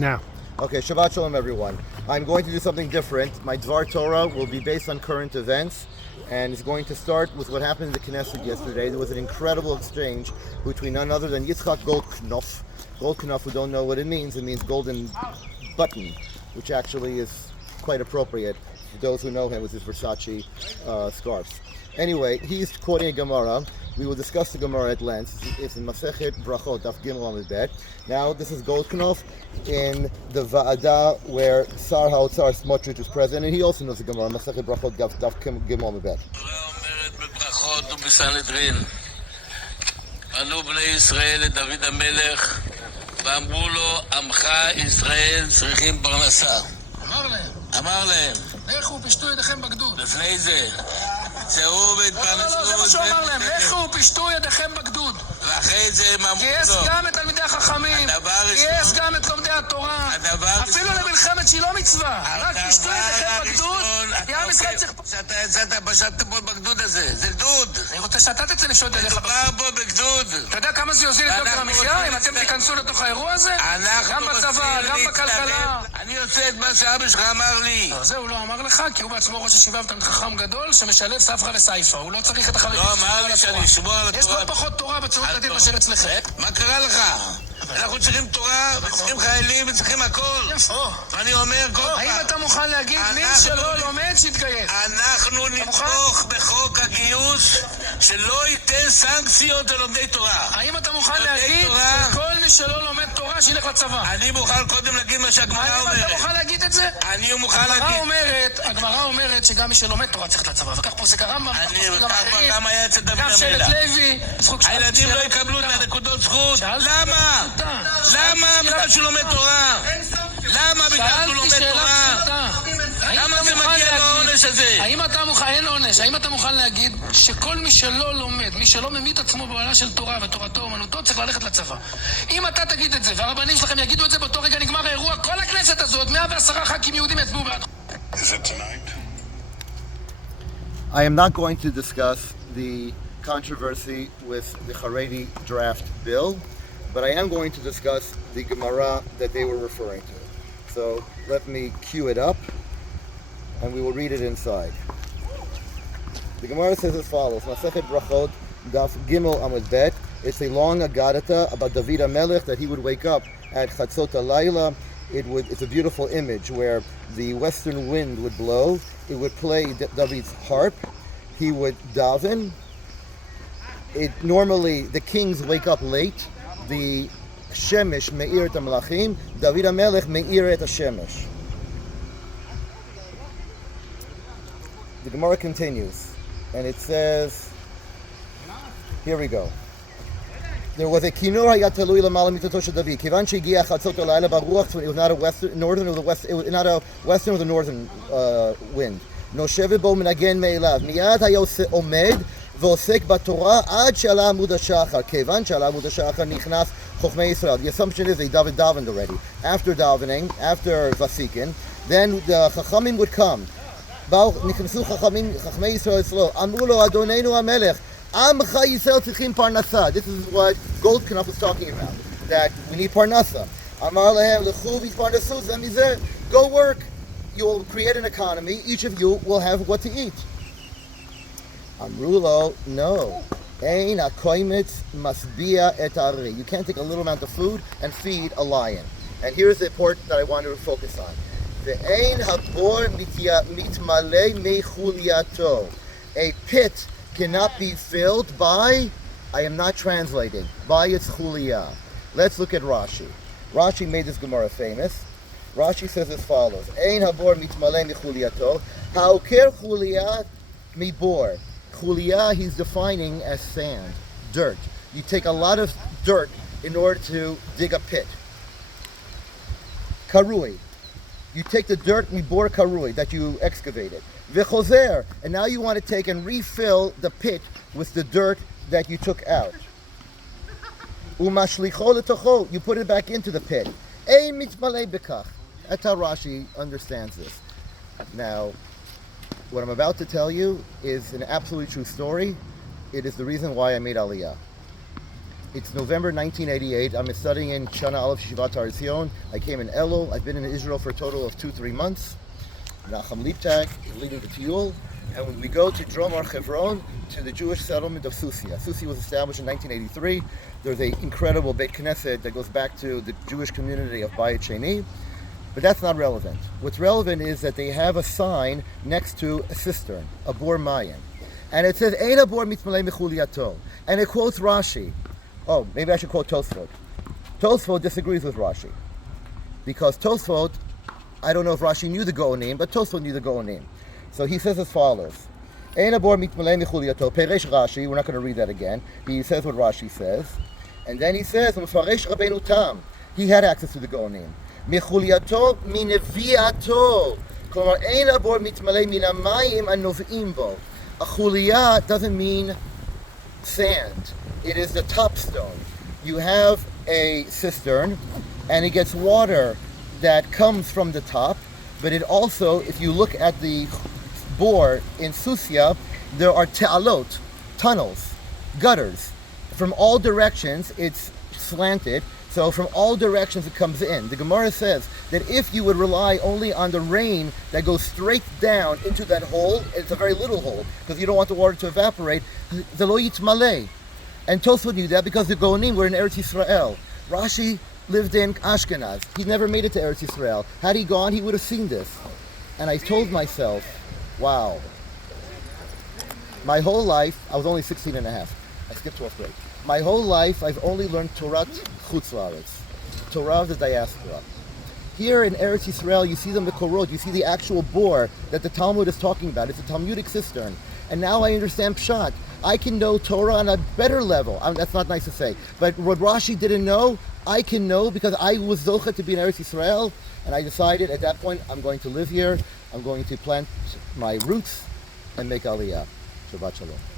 Now. Okay, Shabbat Shalom, everyone. I'm going to do something different. My Dvar Torah will be based on current events, and it's going to start with what happened in the Knesset yesterday. There was an incredible exchange between none other than Yitzchak Goldknopf. Goldknopf, who don't know what it means golden button, which actually is quite appropriate for those who know him with his Versace scarves. Anyway, he's quoting a Gemara. We will discuss the Gemara at length. It's in Masechet Berakhot, Daf Gimel Amud Bet. Now, this is Goldknopf in the Va'ada where Sar HaOtzar Smotrich is present, and he also knows the Gemara. Masechet Berakhot, Daf Gimel Amud Bet. בברכות ובסנהדרין פנו בני ישראל לדוד המלך ואמרו לו עמך ישראל צריכים פרנסה. אמר להם לכו פשטו ידיכם בגדוד. לפני זה צאו והתפרנסו. לא, זה מה שהוא אמר להם, לכו פשטו ידיכם בגדוד. ואחרי זה הם אמרו לו, גייס גם את תלמידי החכמים, גייס גם את לומדי התורה, אפילו למלחמת שילה מצווה, רק פשטו ידיכם בגדוד, כי עם ישראל צריך... שאתה יצאת פשטת פה בגדוד הזה, זה גדוד. אני רוצה שאתה תצא לשעות ידיך בגדוד. מדובר פה בגדוד. אתה יודע כמה זה יוזיל את יוקר המחיה אם אתם תיכנסו לתוך האירוע הזה? גם בצבא, גם בכלכלה. אני עושה את מה שאבא שלך אמר לי. זה הוא לא אמר לך, כי הוא בעצמו ראש ישיבה ותלמיד חכם גדול שמשלב ספרא וסייפא, הוא לא צריך את החרדים. לא אמר לי שאני אשמור על התורה. יש לא פחות תורה בציונות הדתית מאשר אצלכם. מה קרה לך? אנחנו צריכים תורה, וצריכים חיילים, וצריכים הכל. אני אומר כל פעם. האם אתה מוכן להגיד מי שלא לומד שיתגייס? אנחנו נתמוך בחוק הגיוס שלא ייתן סנקציות ללומדי תורה. האם אתה מוכן להגיד שכל מי שלא לומד תורה שילך לצבא? אני מוכן קודם להגיד מה שהגמרא אומרת. האם אתה מוכן להגיד את זה? אני מוכן להגיד. הגמרא אומרת שגם מי שלומד תורה צריך לצבא, וכך פוסק הרמב"ם, גם היה אצל דוד גם שלט המלך. לוי. הילדים לא יקבלו את הנקודות זכות. למה? למה? בגלל שהוא לומד תורה. למה? בגלל שהוא לומד תורה. למה זה מגיע לעונש הזה? האם אתה מוכן, אין עונש, האם אתה מוכן להגיד שכל מי שלא לומד, מי שלא ממית עצמו בעולה של תורה ותורתו אומנותו, צריך ללכת לצבא? אם אתה תגיד את זה, והרבנים שלכם יגידו את זה, באותו רגע נגמר האירוע, כל הכנסת הזאת, 110 ח"כים יהודים יצביעו בעד. I am not going to discuss the controversy with the Haredi draft bill, but I am going to discuss the Gemara that they were referring to. So let me cue it up, and we will read it inside. The Gemara says as follows: Masechet Berakhot, Daf Gimel Amud Bet. It's a long Agadata about David HaMelech that he would wake up at Chatzot HaLayla. It's a beautiful image where the western wind would blow. It would play David's harp. He would daven. Normally, the kings wake up late. The Shemesh me'ir et HaMelachim. David HaMelech me'ir et HaShemesh. The Gemara continues, and it says, here we go. There was a kinur hayat talui lamala mitato shel David. Kivan shegiya chatzot halayla baruach. It was not a western, northern or the west. It was not a western or the northern wind. Noshevet bo menagen me'elav. Miyad hayose omed ועוסק בתורה עד שעלה עמוד השחר. כיוון שעלה עמוד השחר נכנס חוכמי ישראל. The assumption is they davened already. After davening, after Vasikin, then the Chachamim would come. נכנסו חכמי ישראל אצלו. אמרו לו, אדוננו המלך, עמך ישראל צריכים פרנסה. This is what Goldknopf was talking about, that we need parnasa. אמר להם, לכו והתפרנסו זה מזה. Go work. You will create an economy. Each of you will have what to eat. Amrulo, no. Ein hakoimitz masbia et ari. You can't take a little amount of food and feed a lion. And here's the part that I want to focus on. Ve'ein habor mitmale mechuliato. A pit cannot be filled by, I am not translating, by its chuliah. Let's look at Rashi. Rashi made this Gemara famous. Rashi says as follows: Ein habor mitmale mechuliato. Ha'oker chuliah mibor. Chuliah he's defining as sand, dirt. You take a lot of dirt in order to dig a pit. Karui. You take the dirt, mibor karui, that you excavated. V'chozer. And now you want to take and refill the pit with the dirt that you took out. Umashlicho letocho. You put it back into the pit. Ein mitmalei bekach. That's how Rashi understands this. Now, what I'm about to tell you is an absolutely true story. It is the reason why I made Aliya. It's November 1988. I'm studying in Shana Aleph Yeshivat Har Etzion. I came in Elul. I've been in Israel for a total of 2-3 months. Nachum Liptak is leading the Tiyul. And when we go to Drom Har Chevron, to the Jewish settlement of Susia. Susia was established in 1983. There's an incredible Beit Knesset that goes back to the Jewish community of Bayit Sheni. But that's not relevant. What's relevant is that they have a sign next to a cistern, a bor mayim. And it says, Ein bor mitmalei mechuliyato. And it quotes Rashi. Oh, maybe I should quote Tosfot. Tosfot disagrees with Rashi. Because Tosfot, I don't know if Rashi knew the Go'onim, but Tosfot knew the Go'onim. So he says as follows. Ein bor mitmalei mechuliyato. Peresh Rashi, we're not going to read that again. He says what Rashi says. And then he says, Mefaresh Rabbeinu Tam. He had access to the Go'onim. Mechuliyato mineviato. Klamar ein bor mitmalei min hamayim hanov'im bo. A chuliyah doesn't mean sand. It is the top stone. You have a cistern, and it gets water that comes from the top, but it also, if you look at the bore in Susia, there are te'alot, tunnels, gutters. From all directions, it's slanted, so from all directions it comes in. The Gemara says that if you would rely only on the rain that goes straight down into that hole, it's a very little hole, because you don't want the water to evaporate, the lo yitmaleh. And Tosfot knew that because the Go'onim were in Eretz Yisrael. Rashi lived in Ashkenaz. He never made it to Eretz Yisrael. Had he gone, he would have seen this. And I told myself, wow, my whole life, I was only 16 and a half. I skipped 12th grade. My whole life, I've only learned Torah Chutz La'aretz, Torah of the diaspora. Here in Eretz Yisrael, you see the Mekorot, you see the actual bore that the Talmud is talking about. It's a Talmudic cistern. And now I understand Pshat. I can know Torah on a better level. That's not nice to say. But what Rashi didn't know, I can know because I was Zocha to be in Eretz Yisrael. And I decided at that point, I'm going to live here. I'm going to plant my roots and make Aliya. Shabbat Shalom.